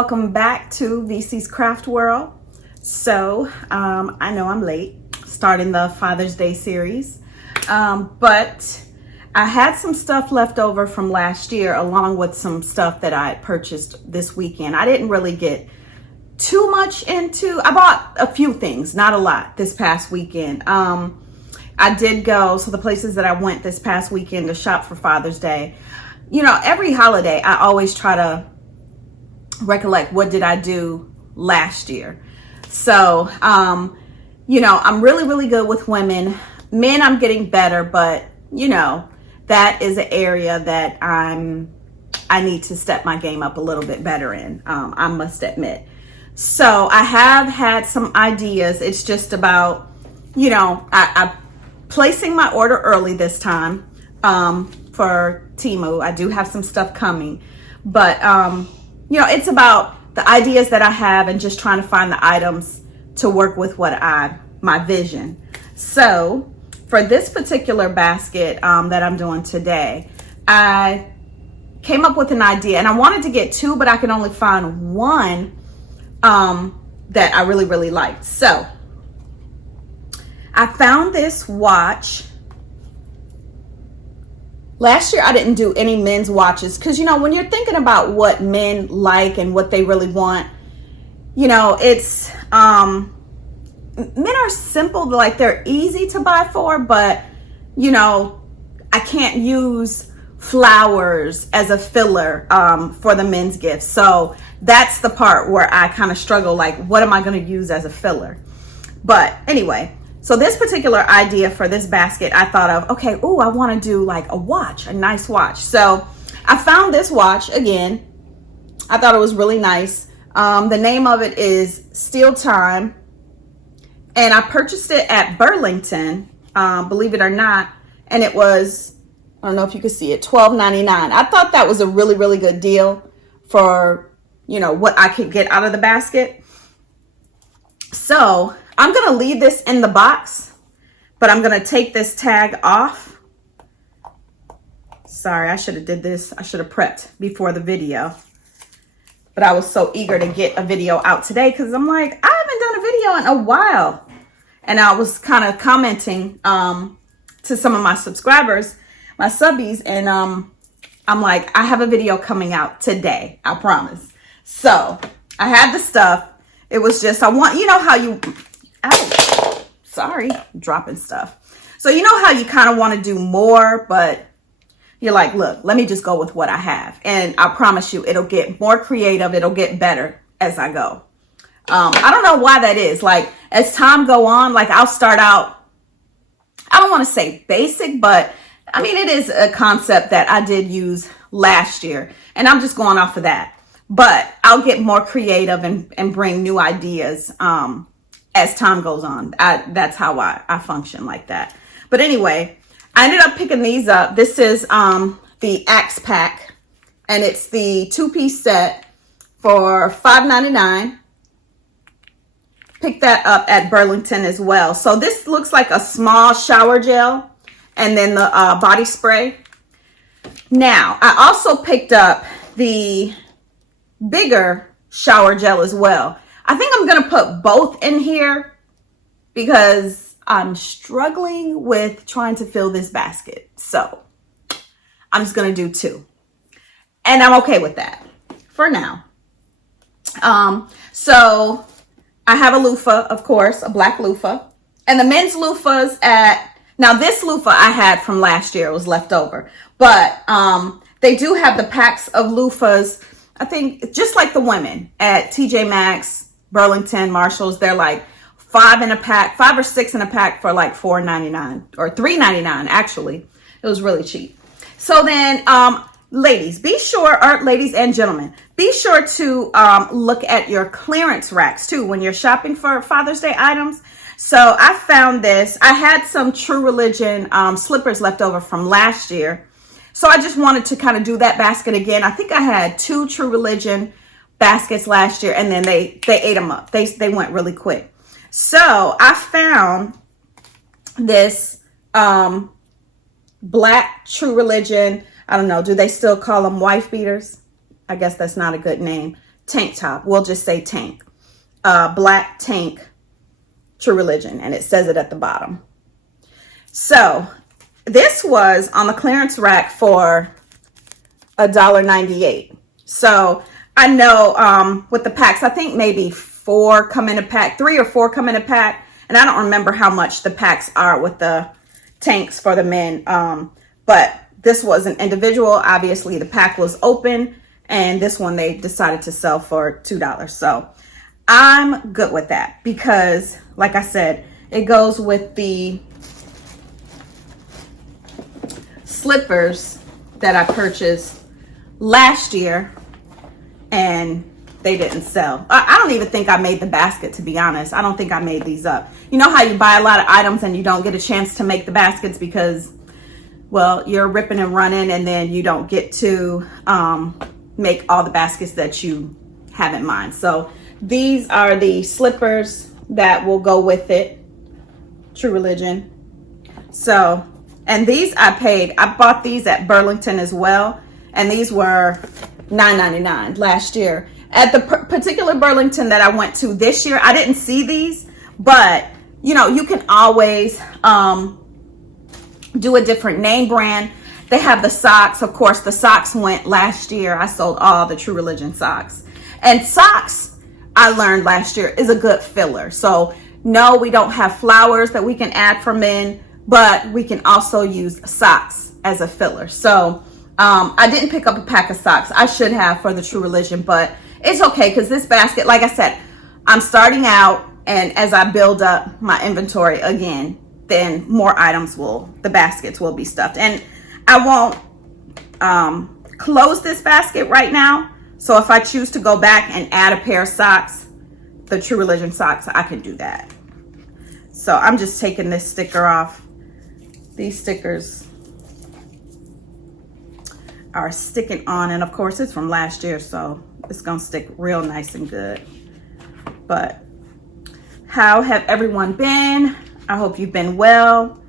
welcome back to VC's Craft World. So I know I'm late starting the Father's Day series, but I had some stuff left over from last year along with some stuff that I had purchased this weekend. I didn't really get too much into, I bought a few things, not a lot this past weekend. I did go, so the places that I went this past weekend to shop for Father's Day, you know, every holiday I always try to recollect what did I do last year. So, you know, I'm really good with women. Men, I'm getting better, but you know, that is an area that I need to step my game up a little bit better in, I must admit. So I have had some ideas. It's just about, you know, I placing my order early this time for Temu. I do have some stuff coming, but you know, it's about the ideas that I have and just trying to find the items to work with my vision. So for this particular basket that I'm doing today, I came up with an idea, and I wanted to get two, but I can only find one that I really liked. So I found this watch. Last year I didn't do any men's watches because, you know, when you're thinking about what men like and what they really want, you know, it's men are simple, like they're easy to buy for, but you know, I can't use flowers as a filler for the men's gifts. So that's the part where I kind of struggle, like what am I going to use as a filler? But anyway, so this particular idea for this basket, I thought of, okay, I want to do like a watch, a nice watch. So I found this watch again. I thought it was really nice. The name of it is Steel Time, and I purchased it at Burlington, believe it or not, and it was, I don't know if you can see it, $12.99. I thought that was a really good deal for, you know, what I could get out of the basket. So I'm going to leave this in the box, but I'm going to take this tag off. Sorry, I should have did this. I should have prepped before the video, but I was so eager to get a video out today because I'm like, I haven't done a video in a while. And I was kind of commenting to some of my subscribers, my subbies, and I'm like, I have a video coming out today, I promise. So I had the stuff. It was just, I want, you know how you, ow, sorry, dropping stuff. So you know how you kind of want to do more, but you're like, look, let me just go with what I have. And I promise you, it'll get more creative. It'll get better as I go. I don't know why that is. Like as time go on, like I'll start out, I don't want to say basic, but I mean, it is a concept that I did use last year, and I'm just going off of that. But I'll get more creative and bring new ideas as time goes on. That's how I function like that. But anyway, I ended up picking these up. This is the Axe Pack, and it's the 2-piece set for $5.99. Picked that up at Burlington as well. So this looks like a small shower gel, and then the body spray. Now, I also picked up the bigger shower gel as well. I think I'm going to put both in here because I'm struggling with trying to fill this basket. So I'm just going to do two. And I'm okay with that for now. So I have a loofah, of course, a black loofah. And the men's loofahs now this loofah I had from last year, it was left over. But they do have the packs of loofahs, I think just like the women at TJ Maxx, Burlington, Marshalls. They're like 5 in a pack, 5 or 6 in a pack for like $4.99 or $3.99 actually. It was really cheap. So then ladies and gentlemen, be sure to look at your clearance racks too when you're shopping for Father's Day items. So I found this. I had some True Religion slippers left over from last year. So I just wanted to kind of do that basket again. I think I had 2 True Religion baskets last year, and then they ate them up. They went really quick. So I found this black True Religion. I don't know. Do they still call them wife beaters? I guess that's not a good name. tank top. We'll just say tank. Black tank, True Religion, and it says it at the bottom. So this was on the clearance rack for $1.98. So I know with the packs, I think maybe 4 come in a pack, 3 or 4 come in a pack. And I don't remember how much the packs are with the tanks for the men. But this was an individual. Obviously, the pack was open. And this one they decided to sell for $2. So I'm good with that because, like I said, it goes with the slippers that I purchased last year and they didn't sell. I don't even think I made the basket, to be honest. I don't think I made these up. You know how you buy a lot of items and you don't get a chance to make the baskets because, well, you're ripping and running and then you don't get to make all the baskets that you have in mind. So these are the slippers that will go with it. True Religion. So, and these I bought these at Burlington as well. And these were $9.99 last year. At the particular Burlington that I went to this year, I didn't see these, but you know, you can always do a different name brand. They have the socks. Of course, the socks went last year. I sold all the True Religion socks. And socks, I learned last year, is a good filler. So no, we don't have flowers that we can add for men, but we can also use socks as a filler. So I didn't pick up a pack of socks. I should have for the True Religion, but it's okay because this basket, like I said, I'm starting out, and as I build up my inventory again, then more items the baskets will be stuffed. And I won't close this basket right now. So if I choose to go back and add a pair of socks, the True Religion socks, I can do that. So I'm just taking this sticker off. These stickers are sticking on, and of course it's from last year, so it's gonna stick real nice and good. But how have everyone been? I hope you've been well.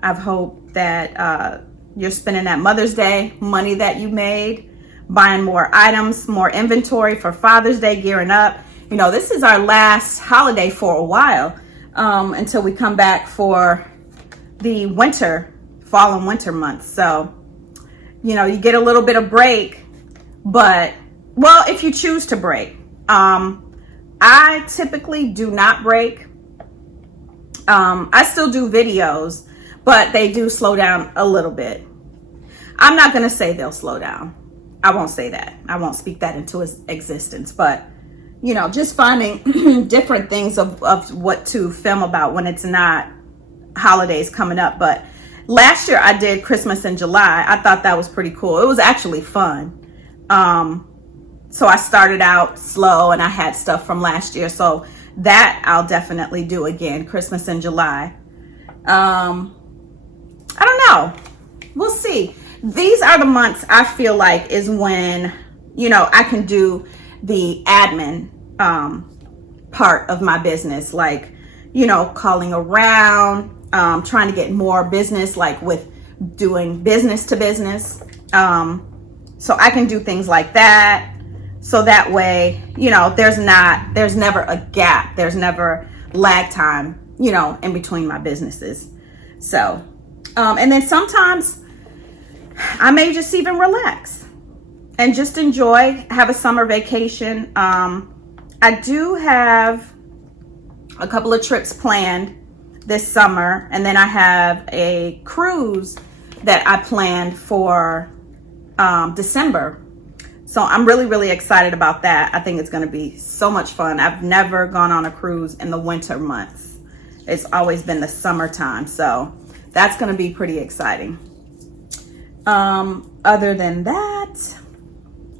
I hope that you're spending that Mother's Day money that you made buying more items, more inventory for Father's Day, gearing up. You know, this is our last holiday for a while until we come back for the fall and winter months. So, you know, you get a little bit of break, but, well, if you choose to break. I typically do not break. I still do videos, but they do slow down a little bit. I'm not going to say they'll slow down. I won't say that. I won't speak that into existence, but, you know, just finding different things of what to film about when it's not holidays coming up. But last year I did Christmas in July. I thought that was pretty cool. It was actually fun. So I started out slow and I had stuff from last year. So that I'll definitely do again, Christmas in July. I don't know. We'll see. These are the months I feel like is when, you know, I can do the admin part of my business. Like, you know, calling around, trying to get more business, like with doing business to business. So I can do things like that. So that way, you know, there's never a gap. There's never lag time, you know, in between my businesses. So, and then sometimes I may just even relax and just enjoy, have a summer vacation. I do have a couple of trips planned this summer, and then I have a cruise that I planned for December. So I'm really, really excited about that. I think it's going to be so much fun. I've never gone on a cruise in the winter months. It's always been the summertime. So that's going to be pretty exciting. Other than that,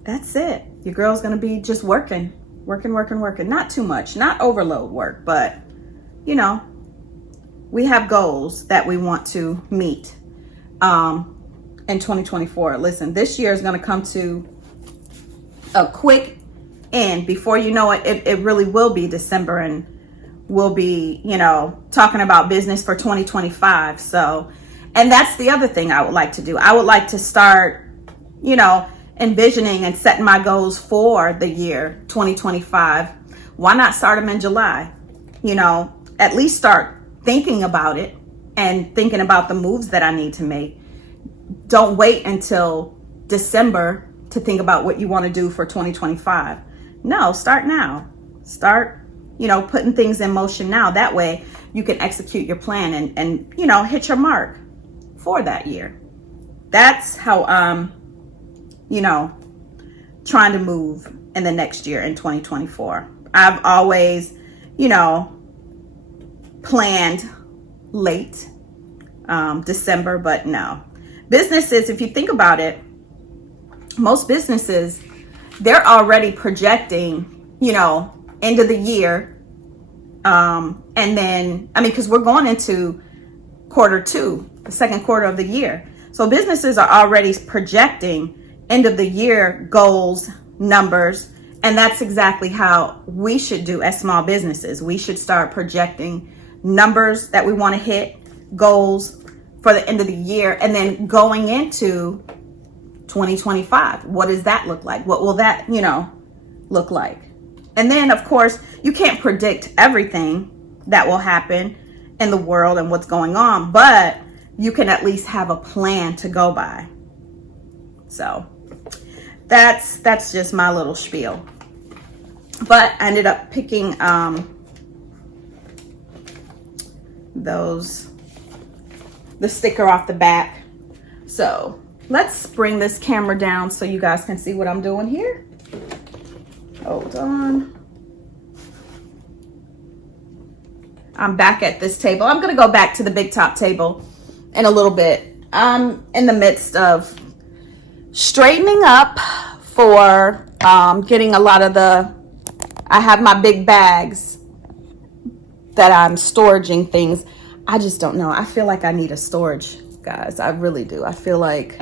that's it. Your girl's going to be just working. Not too much, not overload work, but you know, we have goals that we want to meet in 2024. Listen, this year is going to come to a quick end. Before you know it, it really will be December, and we'll be, you know, talking about business for 2025. So, and that's the other thing I would like to do. I would like to start, you know, envisioning and setting my goals for the year 2025, why not start them in July? You know, at least start thinking about it and thinking about the moves that I need to make. Don't wait until December to think about what you want to do for 2025. No, start now. Start, you know, putting things in motion now. That way you can execute your plan and you know, hit your mark for that year. That's how you know, trying to move in the next year in 2024. I've always, you know, planned late December, but no. Businesses, if you think about it, most businesses, they're already projecting, you know, end of the year. And then, I mean, because we're going into quarter two, the second quarter of the year. So businesses are already projecting end of the year goals, numbers, and that's exactly how we should do as small businesses. We should start projecting numbers that we want to hit, goals for the end of the year, and then going into 2025. What does that look like? What will that, you know, look like? And then, of course, you can't predict everything that will happen in the world and what's going on, but you can at least have a plan to go by. So that's just my little spiel. But I ended up picking the sticker off the back. So let's bring this camera down so you guys can see what I'm doing here. Hold on. I'm back at this table. I'm gonna go back to the big top table in a little bit. I'm in the midst of straightening up for getting a lot of I have my big bags that I'm storing things. I just don't know. I feel like I need a storage, guys. I really do. I feel like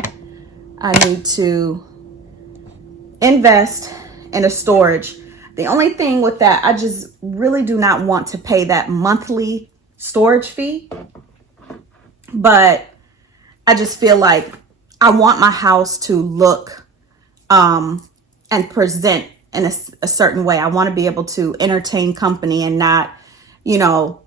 I need to invest in a storage. The only thing with that, I just really do not want to pay that monthly storage fee. But I just feel like I want my house to look and present in a certain way. I want to be able to entertain company and not, you know,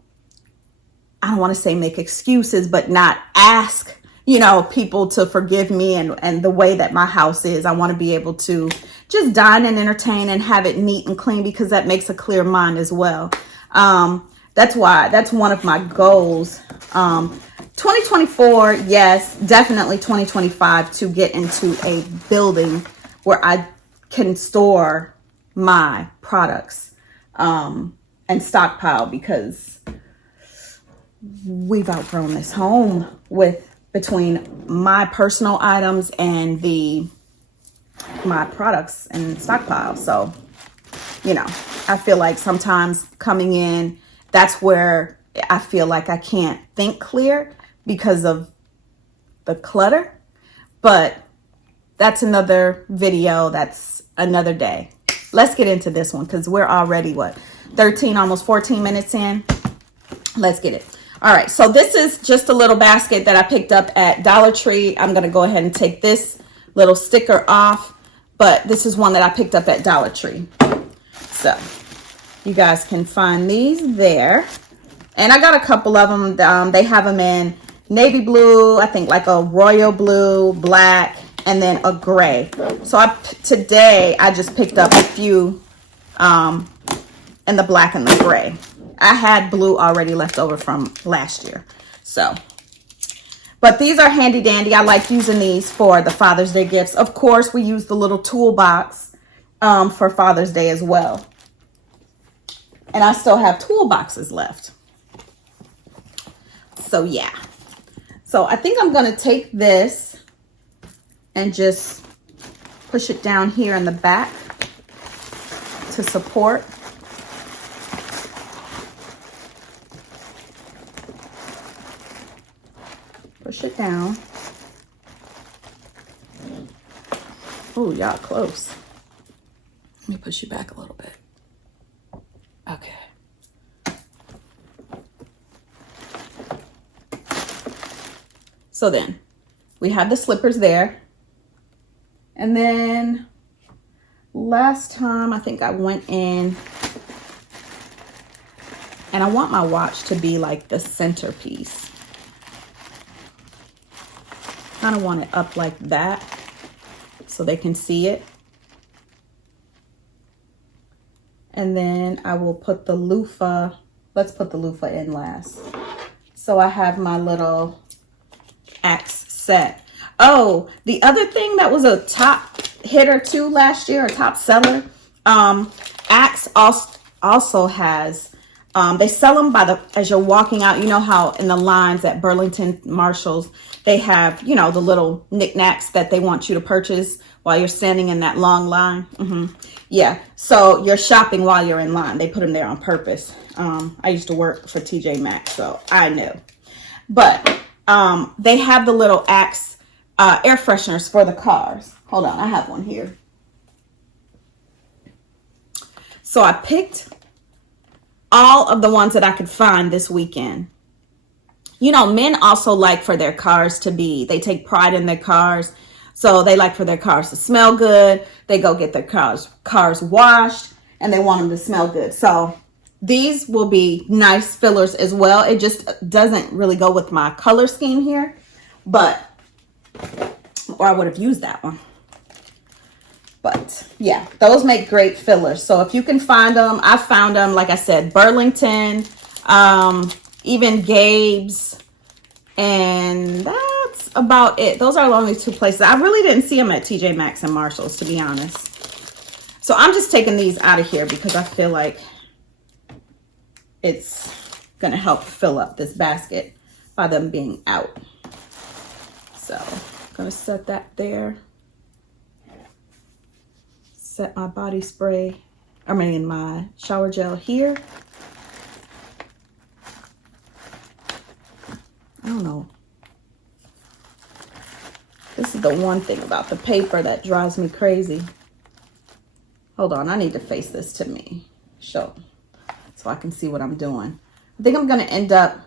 I don't want to say make excuses, but not ask, you know, people to forgive me and the way that my house is. I want to be able to just dine and entertain and have it neat and clean, because that makes a clear mind as well. That's one of my goals. 2024, yes, definitely 2025, to get into a building where I can store my products and stockpile, because we've outgrown this home between my personal items and my products and stockpile. So, you know, I feel like sometimes coming in, that's where I feel like I can't think clear because of the clutter. But that's another video. That's another day. Let's get into this one, because we're already 13, almost 14 minutes in. Let's get it. All right. So this is just a little basket that I picked up at Dollar Tree. I'm going to go ahead and take this little sticker off, but this is one that I picked up at Dollar Tree. So you guys can find these there. And I got a couple of them. They have them in navy blue, I think like a royal blue, black, and then a gray. So today I just picked up a few in the black and the gray. I had blue already left over from last year. So, but these are handy dandy. I like using these for the Father's Day gifts. Of course, we use the little toolbox for Father's Day as well. And I still have toolboxes left. So yeah. So I think I'm going to take this and just push it down here in the back to support. Push it down. Oh, y'all close. Let me push you back a little bit. Okay. So then we have the slippers there. And then last time I think I went in and I want my watch to be like the centerpiece. Kind of want it up like that so they can see it. And then I will put the loofah. Let's put the loofah in last. So I have my little axe set. Oh, the other thing that was a top hitter too last year, a top seller, axe also has, they sell them by as you're walking out. You know how in the lines at Burlington Marshalls, they have, you know, the little knickknacks that they want you to purchase while you're standing in that long line. Yeah, so you're shopping while you're in line. They put them there on purpose. I used to work for TJ Maxx, so I knew. But they have the little Axe air fresheners for the cars. Hold on, I have one here. So I picked all of the ones that I could find this weekend. You know, men also like for their cars to be, they take pride in their cars. So they like for their cars to smell good. They go get their cars washed and they want them to smell good. So these will be nice fillers as well. It just doesn't really go with my color scheme here, but, or I would have used that one. But yeah, those make great fillers. So if you can find them, I found them, like I said, Burlington, even Gabe's, and that's about it. Those are the only two places. I really didn't see them at TJ Maxx and Marshalls, to be honest. So I'm just taking these out of here because I feel like it's going to help fill up this basket by them being out. So I'm going to set that there. Set my body spray, my shower gel here. I don't know. This is the one thing about the paper that drives me crazy. Hold on, I need to face this to me. So I can see what I'm doing. I think I'm gonna end up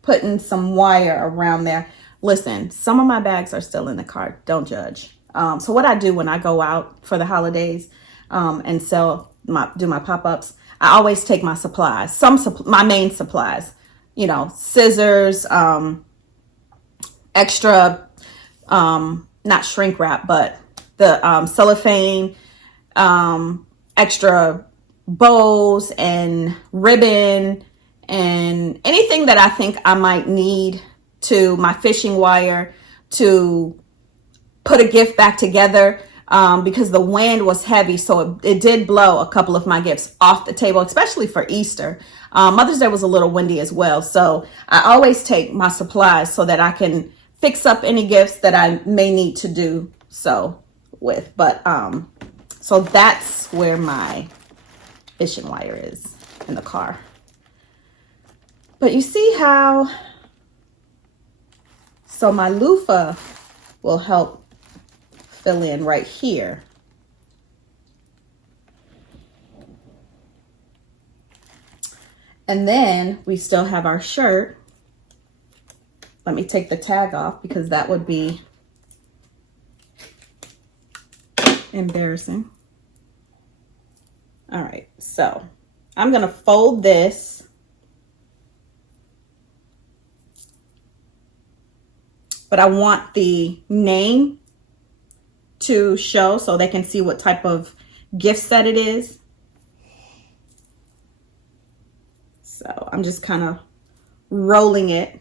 putting some wire around there. Listen, some of my bags are still in the car. Don't judge. So what I do when I go out for the holidays and do my pop-ups, I always take my supplies, my main supplies, you know, scissors, extra, not shrink wrap, but the cellophane, extra bows and ribbon and anything that I think I might need, to my fishing wire, to put a gift back together, because the wind was heavy, so it did blow a couple of my gifts off the table, especially for Easter. Mother's Day was a little windy as well, so I always take my supplies so that I can fix up any gifts that I may need to do so with. But so that's where my fishing wire is, in the car. But you see how, so my loofah will help fill in right here. And then we still have our shirt. Let me take the tag off because that would be embarrassing. All right, so I'm gonna fold this. But I want the name to show so they can see what type of gift set it is. So I'm just kind of rolling it.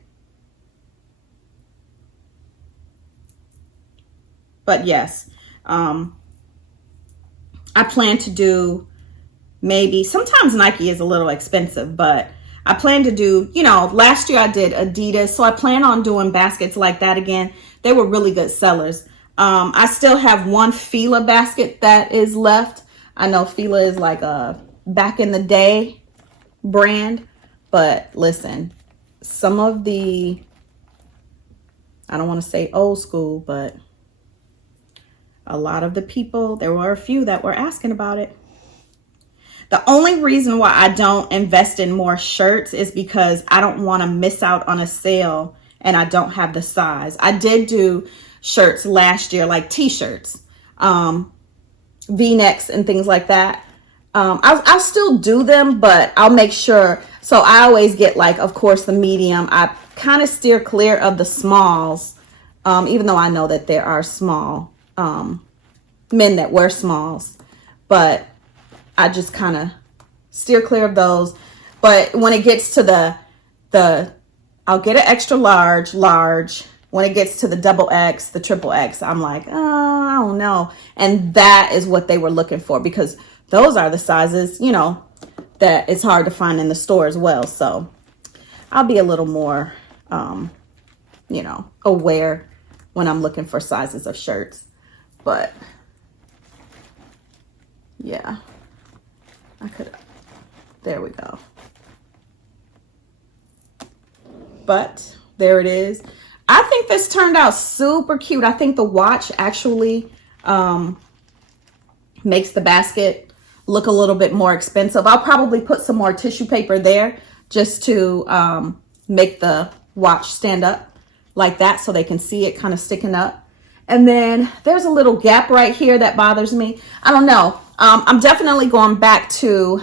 But yes, I plan to do maybe, sometimes Nike is a little expensive, but I plan to do, you know, last year I did Adidas, so I plan on doing baskets like that again. They were really good sellers. I still have one Fila basket that is left. I know Fila is like a back in the day brand, but listen, some of the, I don't want to say old school, but a lot of the people, there were a few that were asking about it. The only reason why I don't invest in more shirts is because I don't want to miss out on a sale and I don't have the size. I did do shirts last year, like t-shirts, V-necks and things like that. I'll still do them, but I'll make sure. So I always get, like, of course, the medium. I kind of steer clear of the smalls, even though I know that there are small men that wear smalls, but I just kind of steer clear of those. But when it gets to the I'll get an extra large. When it gets to the double X, the triple X, I'm like, oh, I don't know. And that is what they were looking for, because those are the sizes, you know, that it's hard to find in the store as well. So I'll be a little more, you know, aware when I'm looking for sizes of shirts. But yeah, there we go. But there it is. I think this turned out super cute. I think the watch actually makes the basket look a little bit more expensive. I'll probably put some more tissue paper there just to make the watch stand up like that so they can see it kind of sticking up. And then there's a little gap right here that bothers me. I don't know. I'm definitely going back to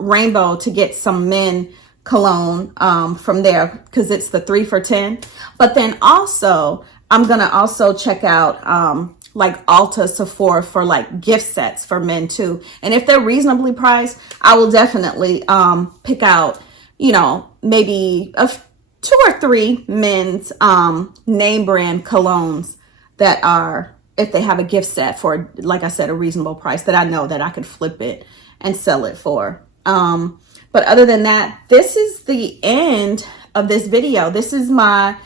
Rainbow to get some men cologne from there, because it's the 3 for $10. But then also I'm gonna also check out like Ulta, Sephora for like gift sets for men too. And if they're reasonably priced, I will definitely pick out, you know, maybe 2 or 3 men's name brand colognes that are, if they have a gift set for, like I said, a reasonable price that I know that I could flip it and sell it for. But other than that, this is the end of this video. This is my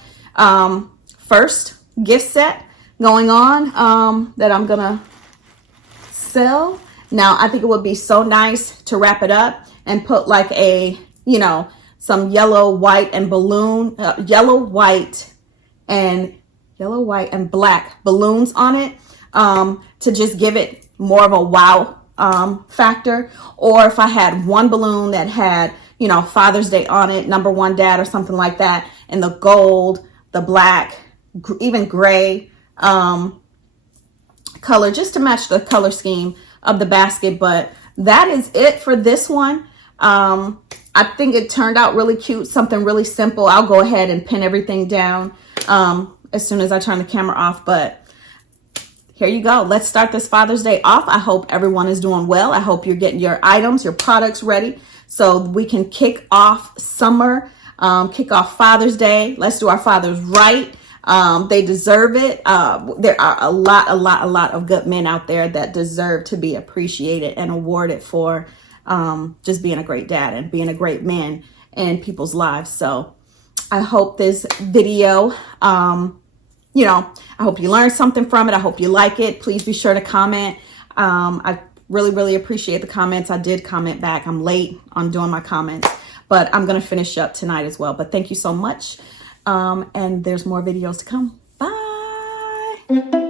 first gift set going on that I'm gonna sell. Now, I think it would be so nice to wrap it up and put like a, you know, some yellow, white, and balloon, yellow, white, and black balloons on it to just give it more of a wow factor. Or if I had one balloon that had, you know, Father's Day on it, #1 dad or something like that, and the gold, the black, even gray color, just to match the color scheme of the basket. But that is it for this one. I think it turned out really cute, something really simple. I'll go ahead and pin everything down as soon as I turn the camera off. But here you go. Let's start this Father's Day off. I hope everyone is doing well. I hope you're getting your items, your products ready so we can kick off summer, kick off Father's Day. Let's do our fathers right. They deserve it. There are a lot of good men out there that deserve to be appreciated and awarded for just being a great dad and being a great man in people's lives. So I hope this video, you know, I hope you learned something from it. I hope you like it. Please be sure to comment. I really appreciate the comments. I did comment back. I'm late on doing my comments, but I'm going to finish up tonight as well. But thank you so much. And there's more videos to come. Bye.